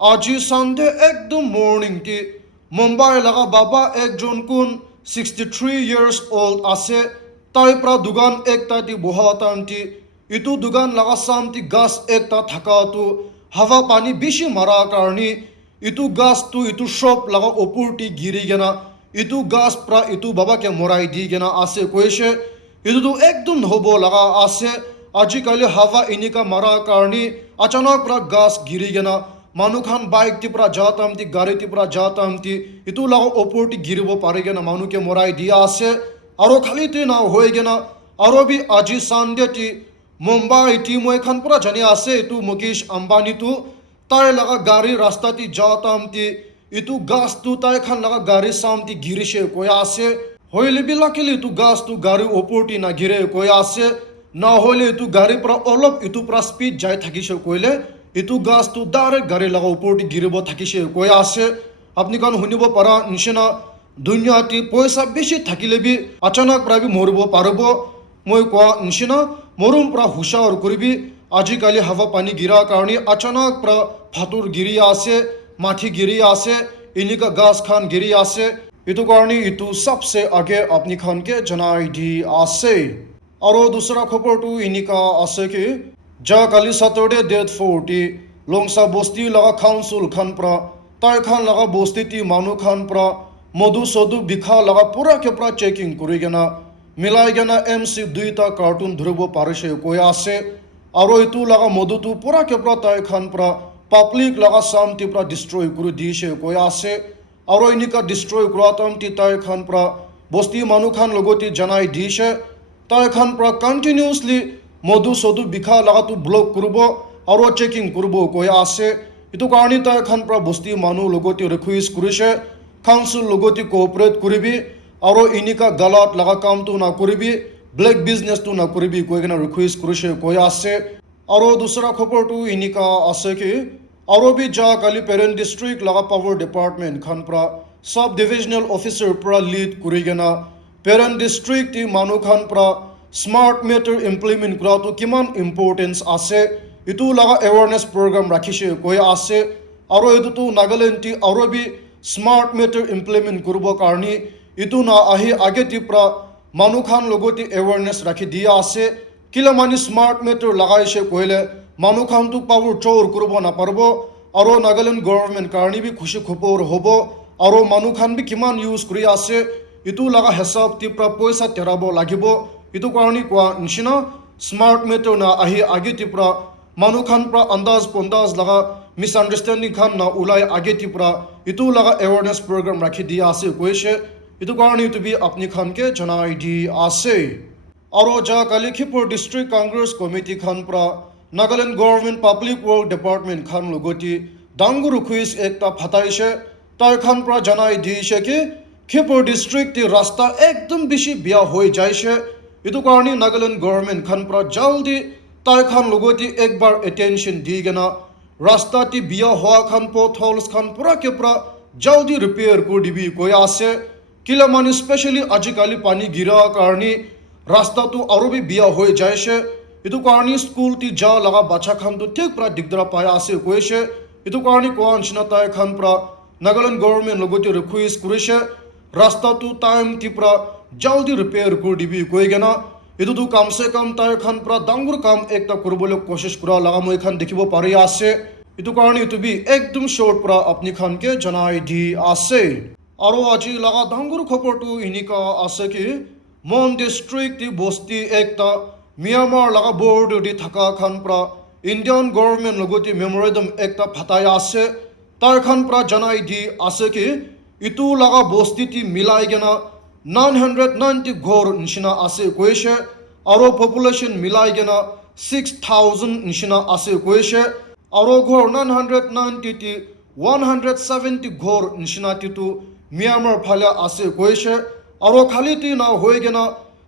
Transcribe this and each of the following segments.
আজি সানডে একদম morning T Mumbai লাগা বাবা একজন কোন 63 years old আছে তাই প্রা দুগান একটা টি বহাতান টি ইতু দুগান লাগা সামটি গাছ একটা থাকা তো হাওয়া পানি বেশি মারা কারণে ইতু গাছ তো ইতু সব লাগা ওপরটি গিরি গেনা ইতু গাছ প্রা ইতু বাবাকে মরাই দি গেনা আছে কইছে ইতু তো একদম হব লাগা আছে আজিকালি হাওয়া ইনিকা মারা কারণে अचानक प्रा गास गिरी गेना मानु खान बाइक ती प्रा जाताम ती गाड़ी ती प्रा जाताम ती इतु लागो ओपोर ती गिरबो पारे गेना मानु के मोराई दिया आसे आरो खाली ती ना होय गेना आरो भी आजी संडे ती मुंबई टी मोय खान प्रा जने आसे इतु मुकेश अंबानी तू ताय लगा गाड़ी रास्ता ती जाताम ती इतु गास तू ताय खान लगा गाड़ी साम ती गिरिशे कोय आसे होइले भी लाकेले तू गास तू गाड़ी ओपोर ती ना गिरे कोय आसे ना होले इतु गाड़ी पर अलप इतु पर स्पीड जाय থাকিছে কইলে ইতু গাছ তু ডাইরেক্ট গাড়ি লাগা উপরটি গিরিব থাকিছে কই আছে আপনি কান শুনিব পারা নিশনা দুনিয়াটি পয়সা বেশি থাকিলে বি अचानक প্রাবি মরব পারব মই কোয়া নিশনা মরুম প্রা হুশার করবি আজিকালি হাওয়া পানি গিরা কারণে अचानक প্রা ফাতুর গিরি আছে মাটি গিরি আছে ইনিকা গাছ খান গিরি আছে ইতু কারণে ইতু সবসে আগে আপনি খানকে জানাই দি আছে और दूसरा खबर टू इनिका आसे कि जा काली सैटरडे डेट 40 लोंगसा बस्ती लगा काउंसिल खान प्रा ताई खान लगा बस्ती ती मानु खान प्रा मधु सदु बिखा लगा पूरा के प्रा चेकिंग करी गेना मिलाई गेना एमसी दुईटा कार्टून धरबो पारेशे कोई आसे और इतु लगा मधु तू पूरा के प्रा ताई खान प्रा पब्लिक लगा शांति प्रा डिस्ट्रॉय करी दिशे कोई आसे और इनिका डिस्ट्रॉय करातम ती ताई खान प्रा बस्ती मानु खान लगोती जनाई दिशे তাই খান প্রা কন্টিনিউসলি মধু সদু বিখা লাগাতো ব্লক করব আর চেকিং করব কই আছে ইতো কারণে তাই খান প্রা বস্তি মানু লগতি রিকোয়েস্ট করিছে কাউন্সিল লগতি কোঅপারেট করিবি আর ইনিকা গালাত লাগা কাম তো না করিবি ব্ল্যাক বিজনেস তো না করিবি কই কেনা রিকোয়েস্ট করিছে কই আছে আর दूसरा খবর তো ইনিকা আছে কি আর বি যা কালি পেরেন্ট ডিস্ট্রিক্ট লাগা পাওয়ার ডিপার্টমেন্ট খান প্রা সাব ডিভিজনাল অফিসার প্রা লিড করি গেনা पेरेंट डिस्ट्रिक्ट ती मानु खान प्रा स्मार्ट मीटर इम्प्लीमेंट करा तो किमान इम्पोर्टेंस आसे इतु लगा अवेयरनेस प्रोग्राम राखिसे कोई आसे आरो इतु तो नागालैंड ती आरो भी स्मार्ट मीटर इम्प्लीमेंट करबो कारणी इतु ना आही आगे ती प्रा मानु खान लगोती अवेयरनेस राखि दिया आसे किला मानी स्मार्ट मीटर लगाइसे कोइले मानु खान तो पावर चोर करबो ना पारबो आरो नागालैंड गवर्नमेंट कारणी भी खुशी खबर होबो आरो मानु खान भी किमान यूज करि आसे इतु लगा हिसाब ती प्रा पैसा तेराबो लागिबो इतु कारणी कोआ निशिना स्मार्ट मीटर ना आही आगे ती प्रा मानु खान प्रा अंदाज पंदाज लगा मिसअंडरस्टैंडिंग खान ना उलाय आगे ती प्रा इतु लगा अवेयरनेस प्रोग्राम राखि दिया आसे कोइसे इतु कारणी इतु भी अपनी खान के जनाई दी आसे और जा कालीखिपुर डिस्ट्रिक्ट कांग्रेस कमिटी खान प्रा Nagaland government public work department खान लगोती डांगुर क्विज एकता फताइसे ताई खान प्रा जनाई दिसे कि खिपुर डिस्ट्रिक्ट ती रास्ता एकदम बेसी बिया हो जाइसे इतु कारणी नागालैंड गवर्नमेंट खान प्रा जल्दी ताई खान लगोती एक बार अटेंशन दी गेना रास्ता ती बिया हुआ खान पोथोल्स खान पूरा के पूरा जल्दी रिपेयर कर दिबी कोई आसे किला मानी स्पेशली आजिकाली पानी गिरा कारणी रास्ता तो और भी बिया हो जाइसे इतु कारणी स्कूल ती जा लगा बच्चा खान तो ठीक प्रा दिगदरा पाया आसे कोइसे इतु कारणी कोआंशना ताई खान प्रा नागालैंड गवर्नमेंट लगोती रिक्वेस्ट करिसे रास्ता तो टाइम ती प्रा जल्दी रिपेयर कर दिबी कोई गेना इतु तो कम से कम ताई खान प्रा डांगुर काम एकटा करबोले कोशिश करा लगा মই खान देखिबो पारि आसे इतु कारणी इतु भी एकदम शॉर्ट प्रा अपनी खान के जनाई दी आसे आरो आजी लगा डांगुर खबर तो इनिका आसे कि मन डिस्ट्रिक्ट ती बस्ती एकटा म्यांमार लगा बॉर्डर दी थाका खान प्रा इंडियन गवर्नमेंट लगोती मेमोरेंडम एकटा फताय आसे ताई खान प्रा जनाई दी आसे कि इतु लगा बस्ती ती मिलाई गेना 990 घोर निशिना आसे कोइसे आरो पॉपुलेशन मिलाई गेना 6000 निशिना आसे कोइसे आरो घोर 990 ती 170 घोर निशिना ती तु म्यांमार फाले आसे कोइसे आरो खाली ती ना होय गेना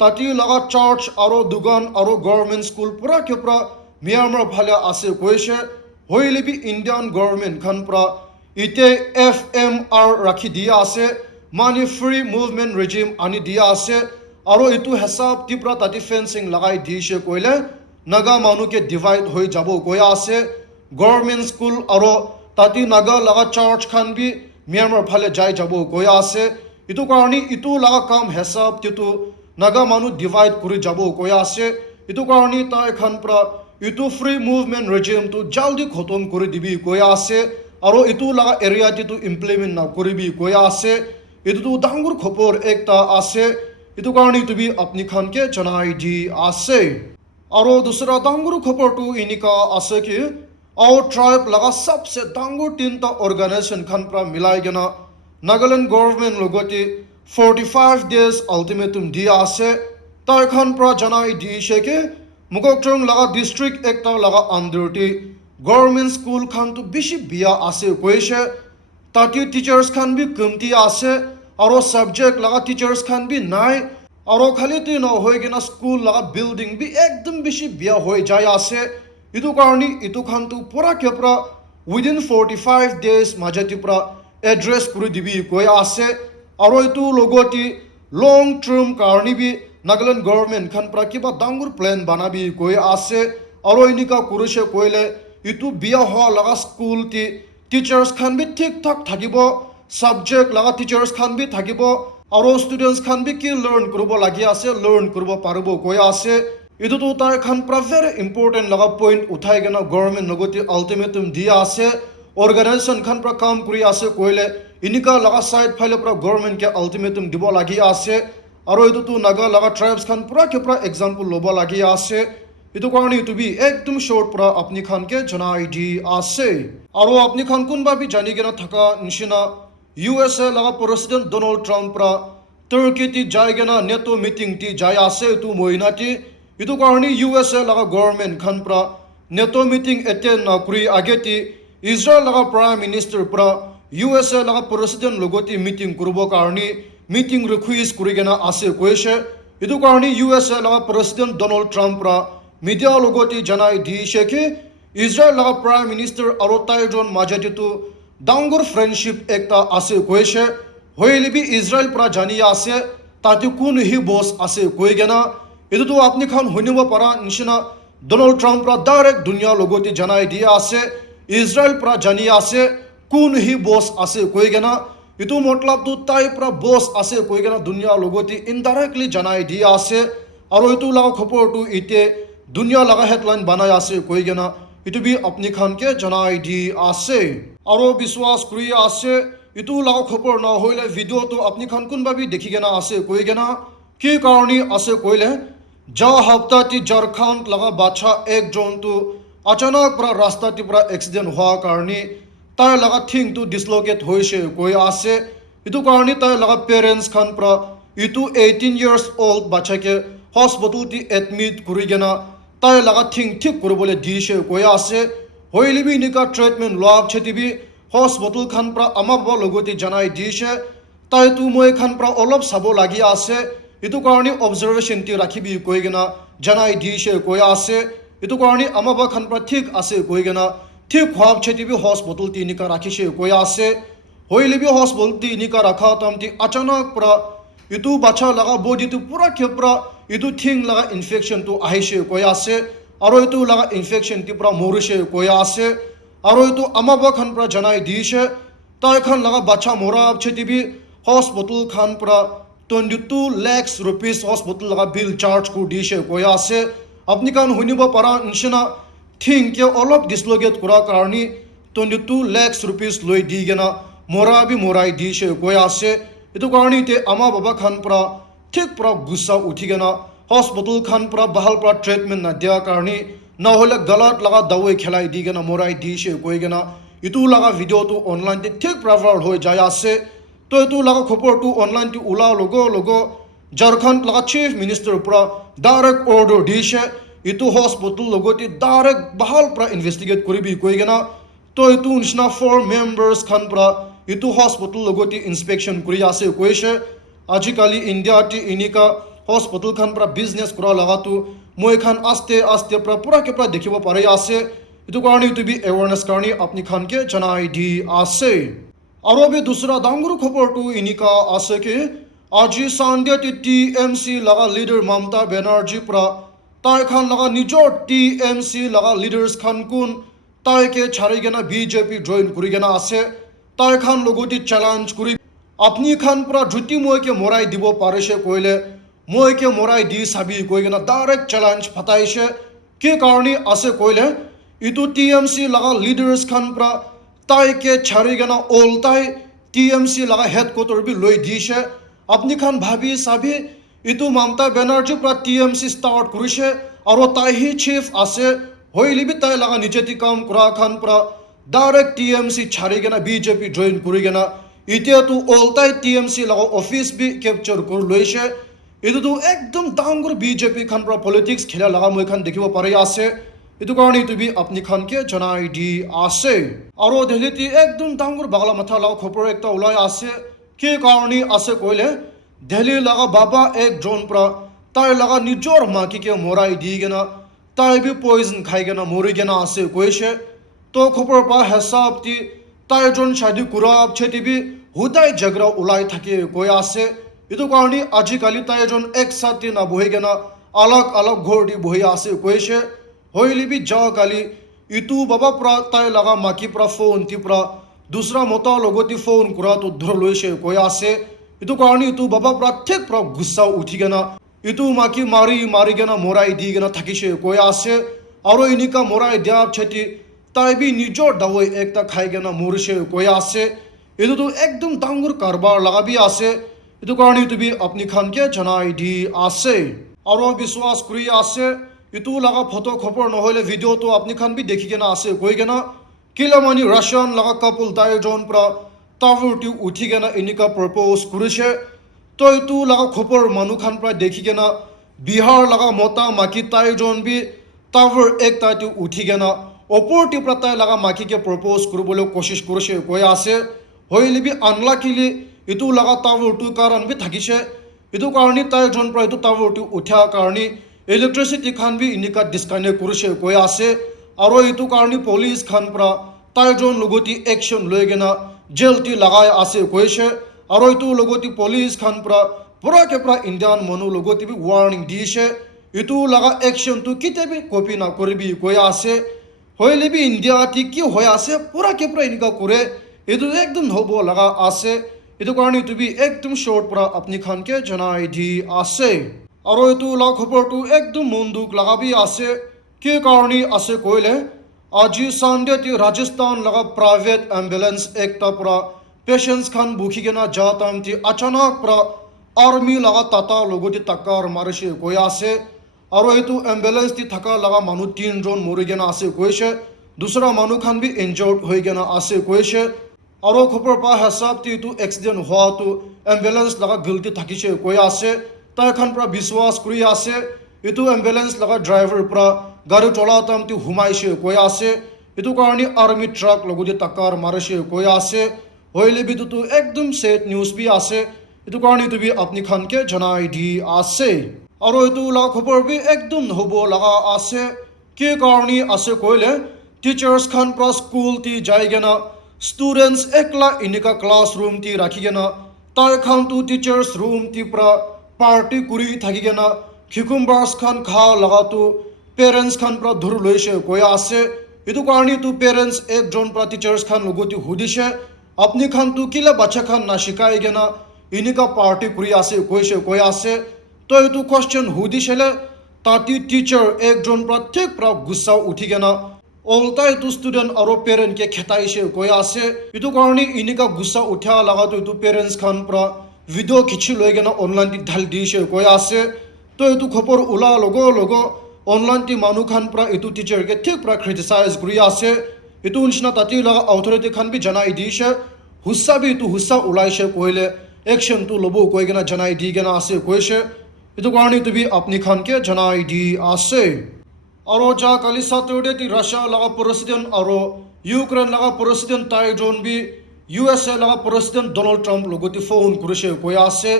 ताती लगा चर्च आरो दुकान आरो गवर्नमेंट स्कूल पूरा के पूरा म्यांमार फाले आसे कोइसे होइले भी इंडियन गवर्नमेंट खान प्रा इते FMR राखी दिया आसे मानी फ्री मूवमेंट रेजिम आनी दिया आसे आरो इतु हिसाब तिप्रा ताती फेंसिंग लगाई दिसे कोइले नागा मानु के डिवाइड हो जाबो कोया आसे गवर्नमेंट स्कूल आरो tati naga laga charge khan bi Myanmar phale jai jabo koi ase itu karni itu laga kam hesab titu naga manu divide kuri jabo koi ase itu karni tai khan pra itu free movement regime tu jaldi khotom kuri dibi koi ase aro itu laga area titu implement na koribi koi ase itu tu dangur khopor ekta ase itu karni tu bi apni khan ke janai di ase aro dusra dangur khopor tu inika ase ki our tribe laga sabse dangur tinta organization khan pra milai gena Nagaland government logoti 45 days ultimatum di ase tai khan pra janai di sheke Mukokchung laga district ekta laga under ti government school khan tu bishi biya ase koishe tati teachers khan bi kumti ase aro subject laga teachers khan bi nai aro khali ti na hoi gena school laga building bi ekdam bishi biya hoi jai ase itu karni itu khan tu pura kepra within 45 days majati pra address kuri dibi koi ase aro itu logoti long term karni bi Nagaland government khan pra kiba dangur plan banabi koi ase aro inika kurushe koile itu biya hoa laga school ti teachers khan bi thik thak thakibo subject laga teachers khan bi thakibo aro students khan bi ki learn kurubo lagi ase learn kurubo parubo koi ase itu tu tai khan pra very important laga point uthai gena government logoti ultimatum dia ase organization khan pra kam kuri ase koile inika laga side phale pra government ke ultimatum dibo lagi ase aro itu tu naga laga tribes khan pura ke pura example loba lagi ase itu karni itu bi ekdum short pura apni khan ke janai di ase aro apni khan kun ba bi jani gena thaka nishina USA laga president Donald Trump pra Turkey ti jai gena NATO meeting ti jai ase tu moina ti itu karni USA laga government khan pra NATO meeting attend na kuri ageti Israel laga prime minister pra USA laga president logoti meeting kurubo karni meeting request kurigena ase koishe itu karni USA laga president Donald Trump ra media logoti janai di sheke Israel laga prime minister aro Taiwan majati tu dangur friendship ekta ase koishe hoilibi Israel pra jani ase tati kun hi boss ase koigena itu tu apni khan honiwa para nishina Donald Trump ra direct dunya logoti janai di ase Israel pra jani ase kun hi boss ase koigena itu matlab tu tai pra boss ase koigena dunya logoti indirectly janai di ase aro itu laga khopor tu ite dunya laga headline banai ase koigena itu bi apni khan ke janai di ase aro biswas kuri ase itu laga khopor na hoile video tu apni khan kun ba bi dekhi gena ase koigena ki karni ase koile ja hafta ti Jharkhand laga bacha ek jon tu achanak pra rasta ti pra accident hua karni tai laga thing to dislocate hoise koi ase itu karni tai laga parents khan pra itu 18 years old bacha ke hospital ti admit kurigena tai laga thing thik kuribole dishe koi ase hoilibi nika treatment lab chetibi hospital khan pra amaba logoti janai dishe tai tu moi khan pra olop sabo lagi ase itu karni observation ti rakhibi koigena janai dishe koi ase itu karni amaba khan pra thik ase koigena thik khwab chetibi hospital ti nika rakhishe koi ase hoilibi hospital ti nika rakha tamti achanak pra itu bacha laga body tu pura khepra itu thing laga infection tu ahishe koi ase aro itu laga infection ti pura morishe koi ase aro itu amaba khan pra janai dishe tai khan laga bacha morab chetibi hospital khan pra 22 lakhs rupees hospital laga bill charge ku dishe koi ase apni kan huniba para nishina think ke olop dislocate kura karni 22 lakhs rupees loi digena morabi morai dishe koi ase itu karni te ama baba khan pra thik pra gussa uthigena hospital khan pra bahal pra treatment na dia karni na hole galat laga dawai khelai digena morai dishe koi gena itu laga video tu online te thik pra hoi jaya ase to itu laga khopor tu online ti ula logo Jharkhand laga chief minister pra direct order dishe itu hospital logoti direct bahal pra investigate koribi koigena to itu nishna 4 members khan pra itu hospital logoti inspection kuri ase koise ajikali India ti inika hospital khan pra business kura lagatu moi khan aste pra pura ke pra dekhibo pare ase itu karni to be awareness karni apni khan ke janai di ase aro be dusra danguru khopor tu inika ase ke aji Sunday ti TMC laga leader Mamta Banerjee pra tai khan laga nijor TMC laga leaders khan kun তাইকে ছাড়ি কেনা BJP join করি কেনা আছে তাই খান লগতি challenge করি আপনি খান পুরা জুতি মইকে মরাই দিব পারেছে কইলে মইকে মরাই দি সাবি কই কেনা ডাইরেক্ট চ্যালেঞ্জ ফাটাইছে কি কারণে আছে কইলে ইটু টিএমসি লাগা লিডার্স খান পুরা তাইকে ছাড়ি কেনা ওলতাই টিএমসি লাগা হেডকোয়ার্টার বি লই দিছে আপনি খান ভাবি সাবি ইটু মমতা ব্যানার্জি পুরা টিএমসি স্টার্ট করিছে আর তাই হি চিফ আছে হইলিবি তাই লাগা নিজেতি কাম করা খান পুরা ডাইরেক্ট টিএমসি ছাড়ি কেনা বিজেপি জয়েন করি কেনা ইতিয়া তো ওলতাই টিএমসি লাগা অফিস বি ক্যাপচার করে লইছে ইটো তো একদম ডাঙর বিজেপি খান পুরা পলিটিক্স খেলা লাগা মই খান দেখিব পারি আছে ইটো কারণে তুমি আপনি খানকে জানাই দি আছে আর দিল্লিতে একদম ডাঙর বাংলা মাথা লাগা খবর একটা ওলাই আছে কি কারণে আছে কইলে দিল্লি লাগা বাবা একজন পুরা তাই লাগা নিজর মাকিকে মরাই দি গেনা তাই বি পয়জন খাই গেনা মরি গেনা আছে কইছে তো খবর পা হিসাব তি তাই জন শাদি কুরাব ছেটিবি হুদাই ঝগড়া উলাই থাকে কই আছে ইটো কারণে আজিকালি তাই জন একসাথে না বহি গেনা আলাগ আলাগ ঘরটি বহি আছে কইছে হইলিবি যা কালি ইটু বাবা প্রা তাই লাগা মাকি প্রা ফোন তি প্রা दूसरा मोता লগতি ফোন করা তো ধর লইছে কই আছে ইটো কারণে ইটু বাবা প্রা ঠিক প্রা গুসা উঠি গেনা ইটু মাকি মারি গেনা মরাই দি গেনা থাকিছে কই আছে আর ইনিকা মরাই দেয়া ছেটি তাই বি নিজর দাওই একটা খাই গেনা মরিছে কই আছে ইটো তো একদম ডাঙর কারবার লাগাবি আছে ইটো কারণে তুমি আপনি খানকে জানাই দি আছে আর বিশ্বাস করি আছে ইটো লাগা ফটো খবর নহলে ভিডিও তো আপনি খান বি দেখি কেনা আছে কই গেনা কিলামানি রাশিয়ান লাগা কাপল তাই জন প্রা টাওয়ারটি উঠি গেনা ইনিকা প্রপোজ করেছে তো ইটো লাগা খবর মানু খান প্রায় দেখি গেনা বিহার লাগা মতা মাকি তাই জন বি টাওয়ার এক তাইটি উঠি গেনা অপরটি প্রা তাই লাগা মাকিকে প্রপোজ করবলে কোশিশ করেছে কই আছে হইলিবি আনলাকিলি ইটো লাগা টাওয়ারটি কারণ বি থাকিছে ইটো কারণে তাই জন প্রায় ইটো টাওয়ারটি উঠা কারণে ইলেকট্রিসিটি খান বি ইনিকা ডিসকানেক্ট করেছে কই আছে আর ইটো কারণে পুলিশ খান প্রা তাই জন লগতি অ্যাকশন লই গেনা জেলটি লাগাই আছে কইছে আর ইটো লগতি পুলিশ খান প্রা পুরা কে প্রা ইন্ডিয়ান মনু লগতি বি ওয়ার্নিং দিছে ইটো লাগা অ্যাকশন তো কিতেবি কপি না করবি কই আছে হইলিবি ইন্ডিয়া টি কি হই আছে পুরা কে প্রা ইনিকা করে ইটো একদম হব লাগা আছে ইটো কারণে তুমি একদম শর্ট প্রা আপনি খানকে জানাই দি আছে আর ইটো লাগ খবরটো একদম মন্দুক লাগাবি আছে কি কারণে আছে কইলে আজি সানডে তি রাজস্থান লাগা প্রাইভেট অ্যাম্বুলেন্স একটা পুরা পেশেন্টস খান বুখি গেনা যাতাম তি अचानक পুরা আর্মি লাগা তাতা লগতি টাকার মারিছে কই আছে আর ইটো অ্যাম্বুলেন্স তি থাকা লাগা মানু 3 জন মরি গেনা আছে কইছে दूसरा মানু খান বি ইনজর্ড হই গেনা আছে কইছে আর খবর পা হিসাব তি ইটো অ্যাক্সিডেন্ট হওয়া তো অ্যাম্বুলেন্স লাগা গলতি থাকিছে কই আছে তাই খান পুরা বিশ্বাস করি আছে ইটো অ্যাম্বুলেন্স লাগা ড্রাইভার পুরা গাড়ি চলাতাম তি হুমাইছে কই আছে ইটো কারণে আর্মি ট্রাক লগতি টাকার মারিছে কই আছে হইলে বি তো একদম সেট নিউজ বি আছে ইটো কারণে তুমি আপনি খানকে জানাই দি আছে আর ইটো লাগা খবর বি একদম হব লাগা আছে কি কারণে আছে কইলে টিচার্স খান প্রা স্কুল তি যাই গেনা স্টুডেন্টস একলা ইনিকা ক্লাসরুম তি রাখি গেনা তাই খান তো টিচার্স রুম তি প্রা পার্টি কুরি থাকি গেনা খিকুমবাস খান খা লাগা তো पेरेंट्स खान प्रा धुर लइसे कय আছে इतु कारणी तु पेरेंट्स एक जन प्रा टीचर्स खान लगति हुदिसे अपनी खान तु किला बच्चा खान ना शिकाय गेना इनिका पार्टी कुरी আছে কইছে কই আছে তো ইতু কোশ্চেন हुदिसेले ताती टीचर एक जन प्रत्येक प्रा गुस्सा उठी गेना ओलताय तु स्टूडेंट और पेरेंट के खेताइसे कय আছে इतु कारणी इनिका गुस्सा उठा लगा तो इतु पेरेंट्स खान प्रा वीडियो खिची लय गेना ऑनलाइन ति ढाल दिसे कय আছে तो इतु खबर उला लगो ऑनलाइन ती मानु खान प्रा इतु टीचर के ठीक प्रा क्रिटिसाइज करी আছে इतु उनसना ताती लगा अथॉरिटी खान भी जनाई दिसे हुस्सा भी इतु हुस्सा उलाइसे कइले एक्शन तु लबो कय गेना जनाई दि गेना আছে কইছে इतु कारणी तु भी अपनी खान के जनाई दि আছে और जा काली सैटरडे ती रशिया लगा प्रेसिडेंट और यूक्रेन लगा प्रेसिडेंट ताई जोन भी यूएसए लगा प्रेसिडेंट डोनाल्ड ट्रम्प लगति फोन करिसे कय আছে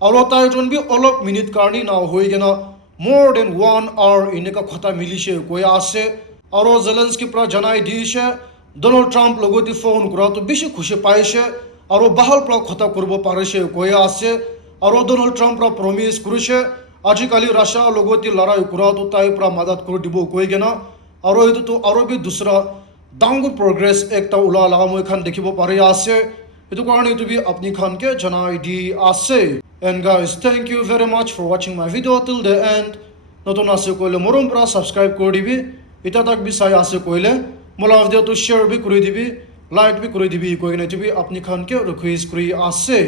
और ताई जोन भी অলপ মিনিট কারণে না হই गेना more than 1 hour इनका खता मिलिसे कय আছে और जेलेंस्की प्रा जनाई दिसे डोनाल्ड ट्रम्प लगति फोन करा तो बेसि खुशी पाइसे और बहाल प्रा खता करब पारिसे कय আছে और डोनाल्ड ट्रम्प प्रा प्रमिस करिसे आजिकाली राशिया लगति लड़ाई करा तो ताई प्रा मदद कर दिबो कय गेना और इतो तो और भी दूसरा ডাঙৰ প্ৰগ্ৰেছ একটা ওলা লগা মই খান দেখিব পাৰি আছে এইটো কাৰণে এইটো বি আপুনি খানকে জনাই দি আছে and guys thank you very much for watching my video till the end নতুন আছে কইলে মৰম পৰা সাবস্ক্ৰাইব কৰি দিবি এটা তাক বি চাই আছে কইলে মোলা ভিডিওটো শেয়াৰ বি কৰি দিবি লাইক বি কৰি দিবি কইনে তুমি আপনি খানকে ৰিকোয়েস্ট কৰি আছে